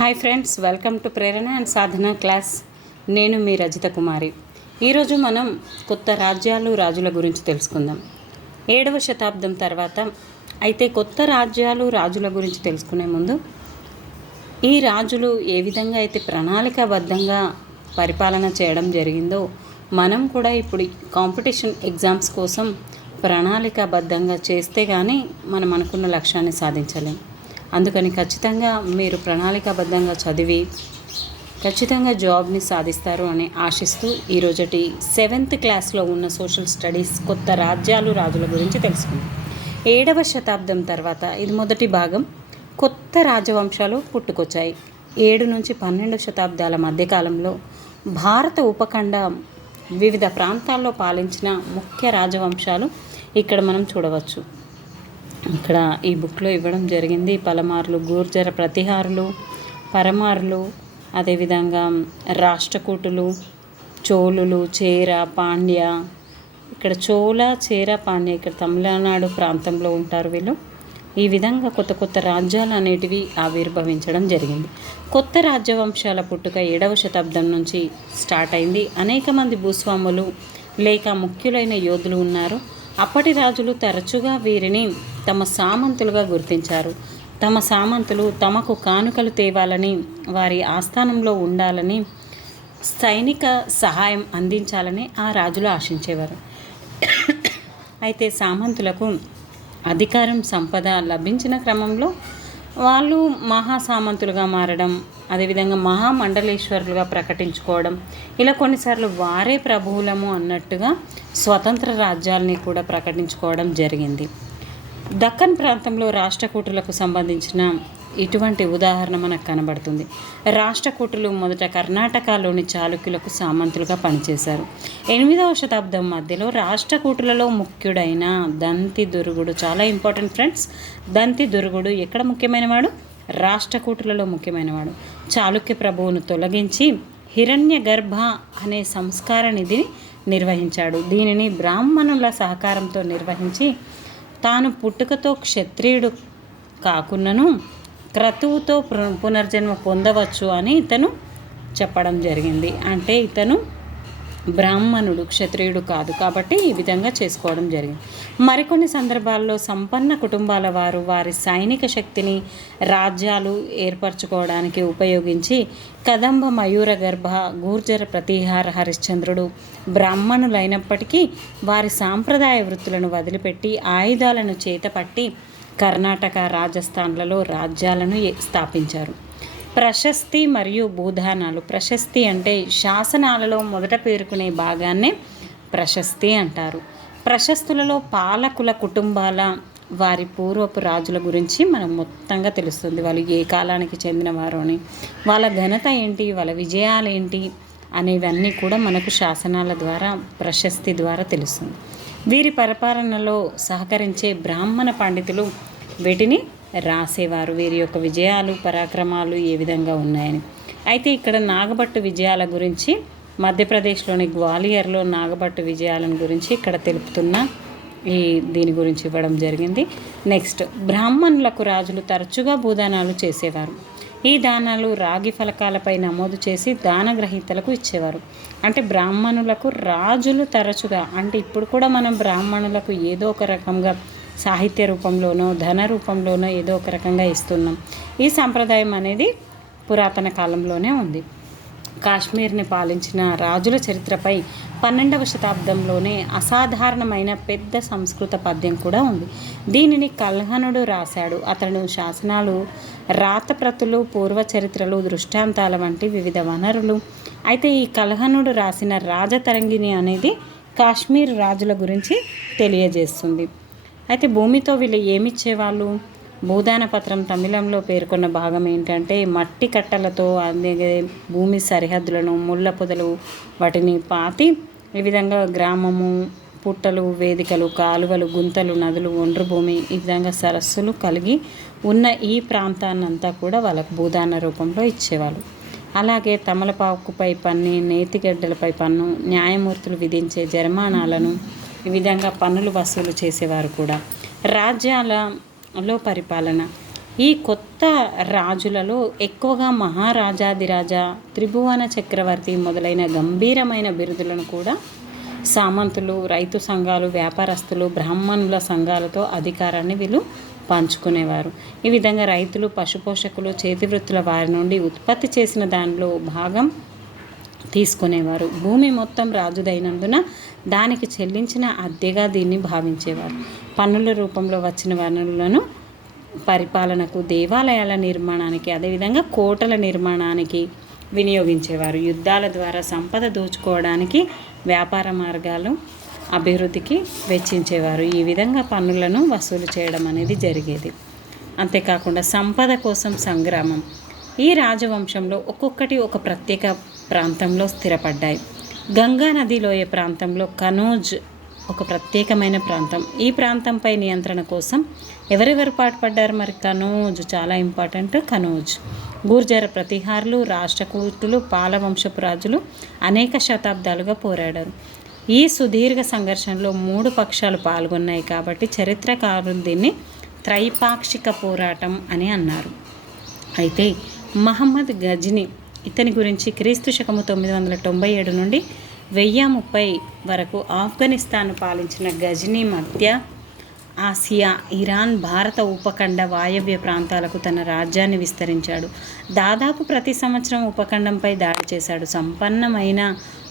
Hi friends, welcome to Prerana and Sadhana class. నేను మీ రజిత కుమారి. ఈరోజు మనం కొత్త రాజ్యాలు రాజుల గురించి తెలుసుకుందాం. 7వ శతాబ్దం తర్వాత. అయితే కొత్త రాజ్యాలు రాజుల గురించి తెలుసుకునే ముందు ఈ రాజులు ఏ విధంగా అయితే ప్రణాళికాబద్ధంగా పరిపాలన చేయడం జరిగిందో మనం కూడా ఇప్పుడు కాంపిటీషన్ ఎగ్జామ్స్ కోసం ప్రణాళికాబద్ధంగా చేస్తే కానీ మనం అనుకున్న లక్ష్యాన్ని సాధించలేం. అందుకని ఖచ్చితంగా మీరు ప్రణాళికాబద్ధంగా చదివి ఖచ్చితంగా జాబ్ని సాధిస్తారు అని ఆశిస్తూ ఈరోజటి 7th క్లాస్లో ఉన్న సోషల్ స్టడీస్ కొత్త రాజ్యాలు రాజుల గురించి తెలుసుకుందాం. 7వ శతాబ్దం తర్వాత ఇది మొదటి భాగం. కొత్త రాజవంశాలు పుట్టుకొచ్చాయి. 7 నుంచి 12 శతాబ్దాల మధ్యకాలంలో భారత ఉపఖండ వివిధ ప్రాంతాల్లో పాలించిన ముఖ్య రాజవంశాలు ఇక్కడ మనం చూడవచ్చు. ఇక్కడ ఈ బుక్లో ఇవ్వడం జరిగింది. పలమార్లు, గూర్జర ప్రతిహారులు, పరమార్లు, అదేవిధంగా రాష్ట్రకూటులు, చోళులు, చేర, పాండ్య. ఇక్కడ చోళ, చేర, పాండ్య ఇక్కడ తమిళనాడు ప్రాంతంలో ఉంటారు వీళ్ళు. ఈ విధంగా కొత్త కొత్త రాజ్యాలు అనేటివి ఆవిర్భవించడం జరిగింది. కొత్త రాజ్యవంశాల పుట్టుక 7వ శతాబ్దం నుంచి స్టార్ట్ అయింది. అనేక మంది భూస్వాములు లేక ముఖ్యులైన యోధులు ఉన్నారు. అప్పటి రాజులు తరచుగా వీరిని తమ సామంతులుగా గుర్తించారు. తమ సామంతులు తమకు కానుకలు తేవాలని, వారి ఆస్థానంలో ఉండాలని, సైనిక సహాయం అందించాలని ఆ రాజులు ఆశించేవారు. అయితే సామంతులకు అధికారం, సంపద లభించిన క్రమంలో వాళ్ళు మహాసామంతులుగా మారడం, అదేవిధంగా మహామండలేశ్వరులుగా ప్రకటించుకోవడం, ఇలా కొన్నిసార్లు వారే ప్రభువులము అన్నట్టుగా స్వతంత్ర రాజ్యాల్ని కూడా ప్రకటించుకోవడం జరిగింది. దక్కన్ ప్రాంతంలో రాష్ట్రకూటులకు సంబంధించిన ఇటువంటి ఉదాహరణ మనకు కనబడుతుంది. రాష్ట్రకూటులు మొదట కర్ణాటకలోని చాళుక్యులకు సామంతులుగా పనిచేశారు. 8వ శతాబ్దం మధ్యలో రాష్ట్రకూటులలో ముఖ్యుడైన దంతి దుర్గుడు, చాలా ఇంపార్టెంట్ ఫ్రెండ్స్, దంతి దుర్గుడు ఎక్కడ ముఖ్యమైనవాడు? రాష్ట్రకూటులలో ముఖ్యమైనవాడు. చాళుక్య ప్రభువును తొలగించి హిరణ్య గర్భ అనే సంస్కార నిధిని నిర్వహించాడు. దీనిని బ్రాహ్మణుల సహకారంతో నిర్వహించి తాను పుట్టుకతో క్షత్రియుడు కాకున్నను క్రతువుతో పునర్జన్మ పొందవచ్చు అని ఇతను చెప్పడం జరిగింది. అంటే ఇతను బ్రాహ్మణుడు, క్షత్రియుడు కాదు కాబట్టి ఈ విధంగా చేసుకోవడం జరిగింది. మరికొన్ని సందర్భాల్లో సంపన్న కుటుంబాల వారు వారి సైనిక శక్తిని రాజ్యాలు ఏర్పరచుకోవడానికి ఉపయోగించి కదంబ, మయూర గర్భ, గూర్జర ప్రతిహార హరిశ్చంద్రుడు బ్రాహ్మణులైనప్పటికీ వారి సాంప్రదాయ వృత్తులను వదిలిపెట్టి ఆయుధాలను చేతపట్టి కర్ణాటక, రాజస్థాన్లలో రాజ్యాలను స్థాపించారు. ప్రశస్తి మరియు భూదానాలు. ప్రశస్తి అంటే శాసనాలలో మొదట పేర్కొనే భాగాన్నే ప్రశస్తి అంటారు. ప్రశస్తులలో పాలకుల కుటుంబాల వారి పూర్వపు రాజుల గురించి మనం మొత్తంగా తెలుస్తుంది. వాళ్ళు ఏ కాలానికి చెందినవారు అని, వాళ్ళ ఘనత ఏంటి, వాళ్ళ విజయాలు ఏంటి అనేవన్నీ కూడా మనకు శాసనాల ద్వారా, ప్రశస్తి ద్వారా తెలుస్తుంది. వీరి పరిపాలనలో సహకరించే బ్రాహ్మణ పండితులు వీటిని రాసేవారు, వీరి యొక్క విజయాలు, పరాక్రమాలు ఏ విధంగా ఉన్నాయని. అయితే ఇక్కడ నాగభట్టు విజయాల గురించి, మధ్యప్రదేశ్లోని గ్వాలియర్లో నాగభట్టు విజయాలను గురించి ఇక్కడ తెలుపుతున్న దీని గురించి ఇవ్వడం జరిగింది. నెక్స్ట్, బ్రాహ్మణులకు రాజులు తరచుగా భూదానాలు చేసేవారు. ఈ దానాలు రాగి ఫలకాలపై నమోదు చేసి దానగ్రహీతలకు ఇచ్చేవారు. అంటే బ్రాహ్మణులకు రాజులు తరచుగా, అంటే ఇప్పుడు కూడా మనం బ్రాహ్మణులకు ఏదో ఒక రకంగా సాహిత్య రూపంలోనో ధన రూపంలోనో ఏదో ఒక రకంగా ఇస్తున్నాం. ఈ సాంప్రదాయం అనేది పురాతన కాలంలోనే ఉంది. కాశ్మీర్ని పాలించిన రాజుల చరిత్రపై 12వ శతాబ్దంలోనే అసాధారణమైన పెద్ద సంస్కృత పద్యం కూడా ఉంది. దీనిని కల్హణుడు రాశాడు. అతను శాసనాలు, రాతప్రతులు, పూర్వచరిత్రలు, దృష్టాంతాల వంటి వివిధ వనరులు. అయితే ఈ కల్హణుడు రాసిన రాజతరంగిణి అనేది కాశ్మీర్ రాజుల గురించి తెలియజేస్తుంది. అయితే భూమితో వీళ్ళు ఏమిచ్చేవాళ్ళు? భూదాన పత్రం తమిళంలో పేర్కొన్న భాగం ఏంటంటే మట్టి కట్టలతో, అలాగే భూమి సరిహద్దులను, ముళ్ళ పొదలు వాటిని పాతి ఈ విధంగా గ్రామము, పుట్టలు, వేదికలు, కాలువలు, గుంతలు, నదులు, ఒండ్రు భూమి, ఈ విధంగా సరస్సులు కలిగి ఉన్న ఈ ప్రాంతాన్నంతా కూడా వాళ్ళకు భూదాన రూపంలో ఇచ్చేవాళ్ళు. అలాగే తమలపాకుపై పన్ను, నేతిగడ్డలపై పన్ను, న్యాయమూర్తులు విధించే జరిమానాలను ఈ విధంగా పన్నులు వసూలు చేసేవారు కూడా. రాజ్యాలలో పరిపాలన. ఈ కొత్త రాజులలో ఎక్కువగా మహారాజాదిరాజ, త్రిభువన చక్రవర్తి మొదలైన గంభీరమైన బిరుదులను కూడా సామంతులు, రైతు సంఘాలు, వ్యాపారస్తులు, బ్రాహ్మణుల సంఘాలతో అధికారాన్ని వీళ్ళు పంచుకునేవారు. ఈ విధంగా రైతులు, పశుపోషకులు, చేతివృత్తుల వారి నుండి ఉత్పత్తి చేసిన దానిలో భాగం తీసుకునేవారు. భూమి మొత్తం రాజుదైనందున దానికి చెల్లించిన అద్దెగా దీన్ని భావించేవారు. పన్నుల రూపంలో వచ్చిన వనరులను పరిపాలనకు, దేవాలయాల నిర్మాణానికి, అదేవిధంగా కోటల నిర్మాణానికి వినియోగించేవారు. యుద్ధాల ద్వారా సంపద దోచుకోవడానికి, వ్యాపార మార్గాలు అభివృద్ధికి వెచ్చించేవారు. ఈ విధంగా పన్నులను వసూలు చేయడం అనేది జరిగేది. అంతేకాకుండా సంపద కోసం సంగ్రామం. ఈ రాజవంశంలో ఒక్కొక్కటి ఒక ప్రత్యేక ప్రాంతంలో స్థిరపడ్డాయి. గంగా నది లోయ ప్రాంతంలో కనౌజ్ ఒక ప్రత్యేకమైన ప్రాంతం. ఈ ప్రాంతంపై నియంత్రణ కోసం ఎవరెవరు పాటుపడ్డారు? మరి కనౌజ్ చాలా ఇంపార్టెంట్. కనౌజ్, గుర్జర్ ప్రతిహారులు, రాష్ట్రకూటులు, పాలవంశపు రాజులు అనేక శతాబ్దాలుగా పోరాడారు. ఈ సుదీర్ఘ సంఘర్షణలో 3 పక్షాలు పాల్గొన్నాయి కాబట్టి చరిత్రకారులు దీన్ని త్రైపాక్షిక పోరాటం అని అన్నారు. అయితే మహమ్మద్ గజ్నీ, ఇతని గురించి క్రీస్తు శకము 997 నుండి 1030 వరకు ఆఫ్ఘనిస్తాన్ను పాలించిన గజ్నీ మధ్య ఆసియా, ఇరాన్, భారత ఉపఖండ వాయవ్య ప్రాంతాలకు తన రాజ్యాన్ని విస్తరించాడు. దాదాపు ప్రతి సంవత్సరం ఉపఖండంపై దాడి చేశాడు. సంపన్నమైన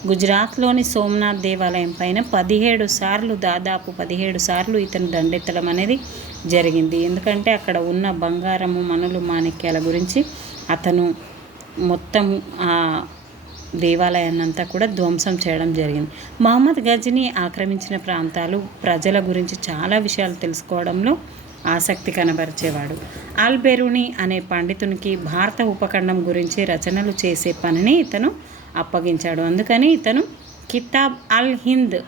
గుజరాత్లోని సోమనాథ్ దేవాలయం పైన 17 సార్లు, దాదాపు 17 సార్లు ఇతను దండెత్తడం అనేది జరిగింది. ఎందుకంటే అక్కడ ఉన్న బంగారము, మనులు, మాణిక్యాల గురించి అతను మొత్తం ఆ దేవాలయాన్నంతా కూడా ధ్వంసం చేయడం జరిగింది. మహమ్మద్ గజ్నీ ఆక్రమించిన ప్రాంతాలు ప్రజల గురించి చాలా విషయాలు తెలుసుకోవడంలో ఆసక్తి కనబరిచేవాడు. అల్ బెరూని అనే పండితునికి భారత ఉపఖండం గురించి రచనలు చేసే పనిని ఇతను అప్పగించాడు. అందుకని ఇతను కితాబ్ అల్ హింద్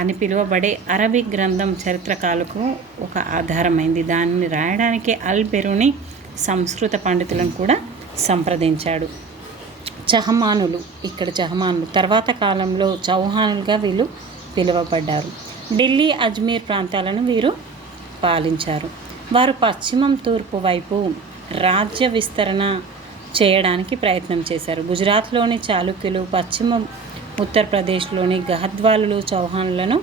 అని పిలువబడే అరబిక్ గ్రంథం చరిత్రకాలకు ఒక ఆధారమైంది. దానిని రాయడానికి అల్ బెరూని సంస్కృత పండితులను కూడా సంప్రదించాడు. చహమానులు, ఇక్కడ చహమానులు తర్వాత కాలంలో చౌహానులుగా వీళ్ళు పిలువబడ్డారు. ఢిల్లీ, అజ్మీర్ ప్రాంతాలను వీరు పాలించారు. వారు పశ్చిమం తూర్పు వైపు రాజ్య విస్తరణ చేయడానికి ప్రయత్నం చేశారు. గుజరాత్లోని చాళుక్యులు, పశ్చిమ ఉత్తరప్రదేశ్లోని గహద్వాలులు చౌహానులను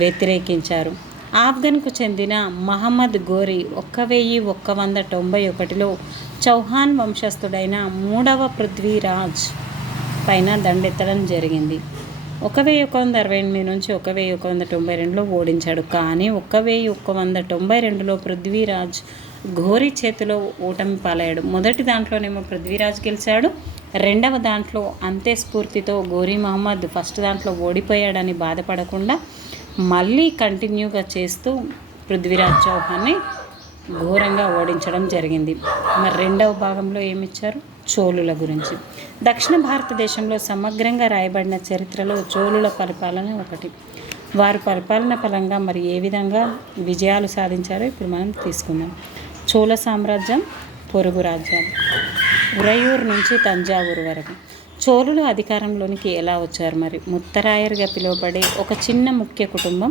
వ్యతిరేకించారు. ఆఫ్ఘన్కు చెందిన మహమ్మద్ గోరి 1191లో చౌహాన్ వంశస్థుడైన 3వ పృథ్వీరాజ్ పైన దండెత్తడం జరిగింది. 1168 నుంచి 1192లో ఓడించాడు. కానీ 1192లో పృథ్వీరాజ్ ఘోరీ చేతిలో ఓటమి పాలయ్యాడు. మొదటి దాంట్లోనేమో పృథ్వీరాజ్ గెలిచాడు, రెండవ దాంట్లో అంతే స్ఫూర్తితో గోరీ మహమ్మద్ ఫస్ట్ దాంట్లో ఓడిపోయాడని బాధపడకుండా మళ్ళీ కంటిన్యూగా చేస్తూ పృథ్వీరాజ్ చౌహాన్ని ఘోరంగా ఓడించడం జరిగింది. మరి రెండవ భాగంలో ఏమిచ్చారు? చోళుల గురించి. దక్షిణ భారతదేశంలో సమగ్రంగా రాయబడిన చరిత్రలో చోళుల పరిపాలన ఒకటి. వారు పరిపాలన పరంగా మరి ఏ విధంగా విజయాలు సాధించారో ఇప్పుడు మనం తీసుకుందాం. చోళ సామ్రాజ్యం, పొరుగు రాజ్యాలు, ఉరయూరు నుంచి తంజావూరు వరకు. చోళులు అధికారంలోనికి ఎలా వచ్చారు? మరి ముత్తరాయర్గా పిలువబడే ఒక చిన్న ముఖ్య కుటుంబం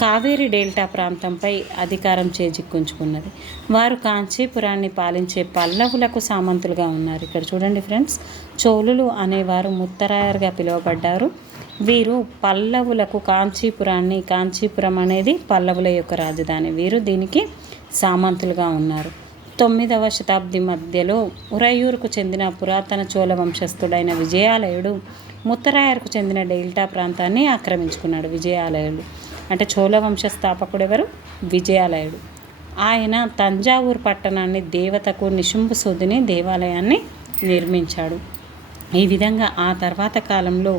కావేరీ డెల్టా ప్రాంతంపై అధికారం చేజిక్కుంచుకున్నది. వారు కాంచీపురాన్ని పాలించే పల్లవులకు సామంతులుగా ఉన్నారు. ఇక్కడ చూడండి ఫ్రెండ్స్, చోళులు అనేవారు ముత్తరాయర్గా పిలువబడ్డారు. వీరు పల్లవులకు కాంచీపురం అనేది పల్లవుల యొక్క రాజధాని. వీరు దీనికి సామంతులుగా ఉన్నారు. 9వ శతాబ్ది మధ్యలో ఉరయూరుకు చెందిన పురాతన చోళ వంశస్థుడైన విజయాలయుడు ముత్తరాయర్కు చెందిన డెల్టా ప్రాంతాన్ని ఆక్రమించుకున్నాడు. విజయాలయుడు అంటే చోళ వంశ స్థాపకుడు ఎవరు? విజయాలయుడు. ఆయన తంజావూరు పట్టణాన్ని దేవతకు నిశుంభసూదిని దేవాలయాన్ని నిర్మించాడు. ఈ విధంగా ఆ తర్వాత కాలంలో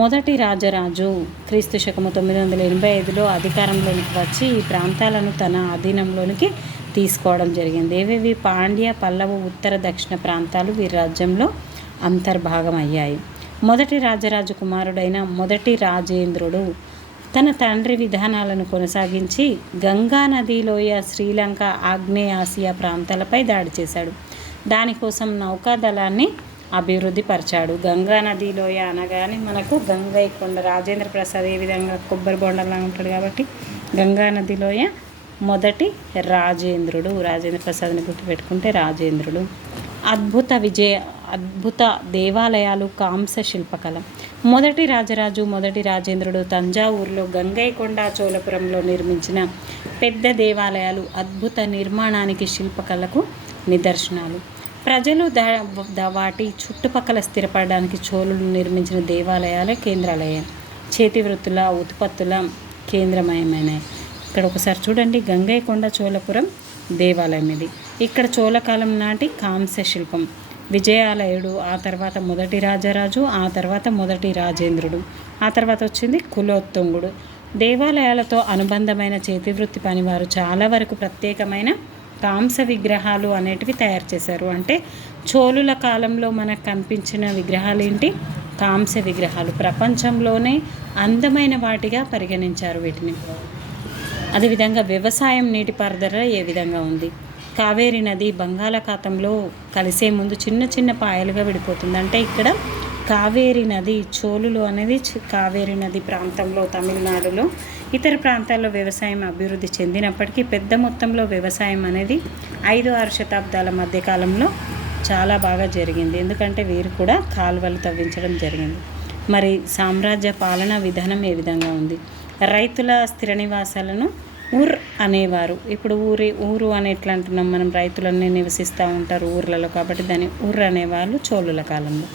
మొదటి రాజరాజు క్రీస్తు శకము 985లో అధికారంలోనికి వచ్చి ఈ ప్రాంతాలను తన అధీనంలోనికి తీసుకోవడం జరిగింది. ఏవేవి? పాండ్య, పల్లవ, ఉత్తర, దక్షిణ ప్రాంతాలు వీరి రాజ్యంలో అంతర్భాగం అయ్యాయి. మొదటి రాజరాజు కుమారుడైన మొదటి రాజేంద్రుడు తన తండ్రి విధానాలను కొనసాగించి గంగా నదిలోయ, శ్రీలంక, ఆగ్నేయ ఆసియా ప్రాంతాలపై దాడి చేశాడు. దానికోసం నౌకాదళాన్ని అభివృద్ధి పరిచాడు. గంగా నదిలోయ అనగానే మనకు గంగైకొండ, రాజేంద్ర ప్రసాద్ ఏ విధంగా కొబ్బరి బొండలా ఉంటాడు కాబట్టి గంగా నదిలోయ మొదటి రాజేంద్రుడు. రాజేంద్ర ప్రసాద్ని గుర్తుపెట్టుకుంటే రాజేంద్రుడు. అద్భుత దేవాలయాలు, కాంస శిల్పకళ. మొదటి రాజేంద్రుడు తంజావూరులో గంగైకొండ చోళపురంలో నిర్మించిన పెద్ద దేవాలయాలు అద్భుత నిర్మాణానికి, శిల్పకళకు నిదర్శనాలు. ప్రజలు వాటి చుట్టుపక్కల స్థిరపడడానికి చోళులు నిర్మించిన దేవాలయాలే కేంద్రాలయ్యాయి. చేతి వృత్తుల ఉత్పత్తుల కేంద్రమయమైనవి. ఇక్కడ ఒకసారి చూడండి, గంగైకొండ చోళపురం దేవాలయం ఇది. ఇక్కడ చోళకాలం నాటి కాంస్య శిల్పం. విజయాలయుడు, ఆ తర్వాత మొదటి రాజరాజు, ఆ తర్వాత మొదటి రాజేంద్రుడు, ఆ తర్వాత వచ్చింది కులోత్తుంగుడు. దేవాలయాలతో అనుబంధమైన చేతివృత్తి పనివారు చాలా వరకు ప్రత్యేకమైన కాంస విగ్రహాలు అనేటివి తయారు చేశారు. అంటే చోళుల కాలంలో మనకు కనిపించిన విగ్రహాలు ఏంటి? కాంస్య విగ్రహాలు. ప్రపంచంలోనే అందమైన వాటిగా పరిగణించారు వీటిని. అదేవిధంగా వ్యవసాయం, నీటిపారుదల ఏ విధంగా ఉంది? కావేరీ నది బంగాళాఖాతంలో కలిసే ముందు చిన్న చిన్న పాయలుగా విడిపోతుంది. అంటే ఇక్కడ కావేరీ నది, చోళులు అనేది కావేరీ నది ప్రాంతంలో, తమిళనాడులో ఇతర ప్రాంతాల్లో వ్యవసాయం అభివృద్ధి చెందినప్పటికీ పెద్ద మొత్తంలో వ్యవసాయం అనేది 5-6 శతాబ్దాల మధ్యకాలంలో చాలా బాగా జరిగింది. ఎందుకంటే వీరు కూడా కాలువలు తవ్వించడం జరిగింది. మరి సామ్రాజ్య పాలనా విధానం ఏ విధంగా ఉంది? రైతుల స్థిర నివాసాలను ఊర్ అనేవారు. ఇప్పుడు ఊరు అని ఎట్లా అంటున్నాం మనం? రైతులన్నీ నివసిస్తూ ఉంటారు ఊర్లలో, కాబట్టి దాన్ని ఊర్ అనేవాళ్ళు చోళుల కాలంలో.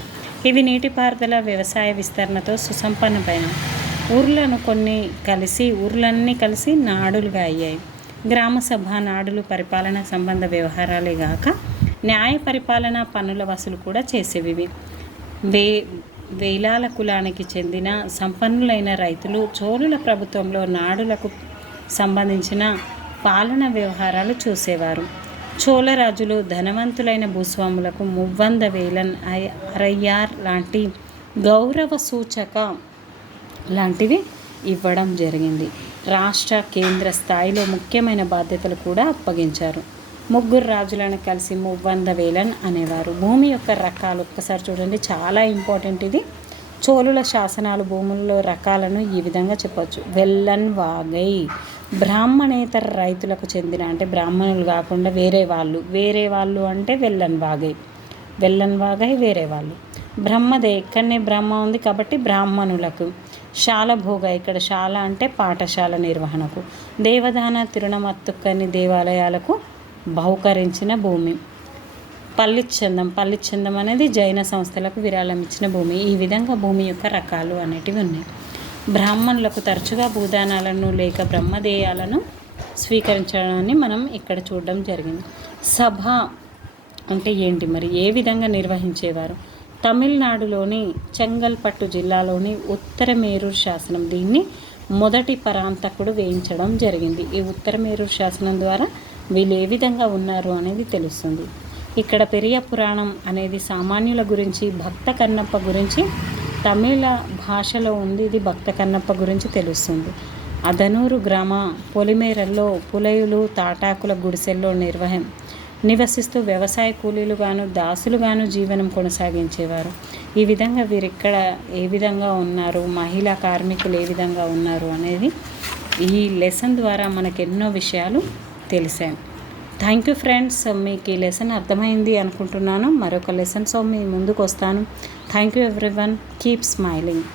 ఇవి నీటిపారుదల, వ్యవసాయ విస్తరణతో సుసంపన్నమైన ఊర్లన్నీ కలిసి నాడులుగా అయ్యాయి. గ్రామ సభ, నాడులు పరిపాలనా సంబంధ వ్యవహారాలే గాక న్యాయ పరిపాలన, పన్నుల వసూలు కూడా చేసేవి. వేలాల కులానికి చెందిన సంపన్నులైన రైతులు చోళుల ప్రభుత్వంలో నాడులకు సంబంధించిన పాలన వ్యవహారాలు చూసేవారు. చోళరాజులు ధనవంతులైన భూస్వాములకు మువ్వంద వేలన్, అరయ్యార్ లాంటి గౌరవ సూచక లాంటివి ఇవ్వడం జరిగింది. రాష్ట్ర, కేంద్ర స్థాయిలో ముఖ్యమైన బాధ్యతలు కూడా అప్పగించారు. 3 రాజులను కలిసి మువ్వంద వేలన్ అనేవారు. భూమి యొక్క రకాలు ఒక్కసారి చూడండి, చాలా ఇంపార్టెంట్ ఇది. చోళుల శాసనాలు భూముల్లో రకాలను ఈ విధంగా చెప్పవచ్చు. వెల్లన్ వాగై, బ్రాహ్మణేతర రైతులకు చెందిన, అంటే బ్రాహ్మణులు కాకుండా వేరే వాళ్ళు అంటే వెల్లన్ వాగై వేరే వాళ్ళు. బ్రహ్మదే, ఇక్కడనే బ్రహ్మ ఉంది కాబట్టి బ్రాహ్మణులకు. శాలభోగ, ఇక్కడ శాల అంటే పాఠశాల నిర్వహణకు. దేవదాన, తిరుణమత్తుక్కని దేవాలయాలకు బహుకరించిన భూమి. పల్లిచ్చందం అనేది జైన సంస్థలకు విరాళం ఇచ్చిన భూమి. ఈ విధంగా భూమి యొక్క రకాలు అనేటివి ఉన్నాయి. బ్రాహ్మణులకు తరచుగా భూదానాలను లేక బ్రహ్మదేయాలను స్వీకరించడాన్ని మనం ఇక్కడ చూడడం జరిగింది. సభ అంటే ఏంటి మరి? ఏ విధంగా నిర్వహించేవారు? తమిళనాడులోని చెంగల్పట్టు జిల్లాలోని ఉత్తరమేరూరు శాసనం దీన్ని మొదటి పరాంతకుడు వేయించడం జరిగింది. ఈ ఉత్తరమేరూరు శాసనం ద్వారా వీళ్ళు ఏ విధంగా ఉన్నారు అనేది తెలుస్తుంది. ఇక్కడ పెరియ పురాణం అనేది సామాన్యుల గురించి, భక్త కన్నప్ప గురించి తమిళ భాషలో ఉంది. ఇది భక్త కన్నప్ప గురించి తెలుస్తుంది. అదనూరు గ్రామ పొలిమేరల్లో పులయులు, తాటాకుల గుడిసెల్లో నివసిస్తూ వ్యవసాయ కూలీలుగాను, దాసులుగాను జీవనం కొనసాగించేవారు. ఈ విధంగా వీరిక్కడ ఏ విధంగా ఉన్నారు, మహిళా కార్మికులు ఏ విధంగా ఉన్నారు అనేది ఈ లెసన్ ద్వారా మనకు ఎన్నో విషయాలు తెలిసాయి. Thank you friends. మీకు ఈ లెసన్ అర్థమైంది అనుకుంటున్నాను. మరొక లెసన్తో మీ ముందుకు వస్తాను. Thank you everyone. Keep smiling.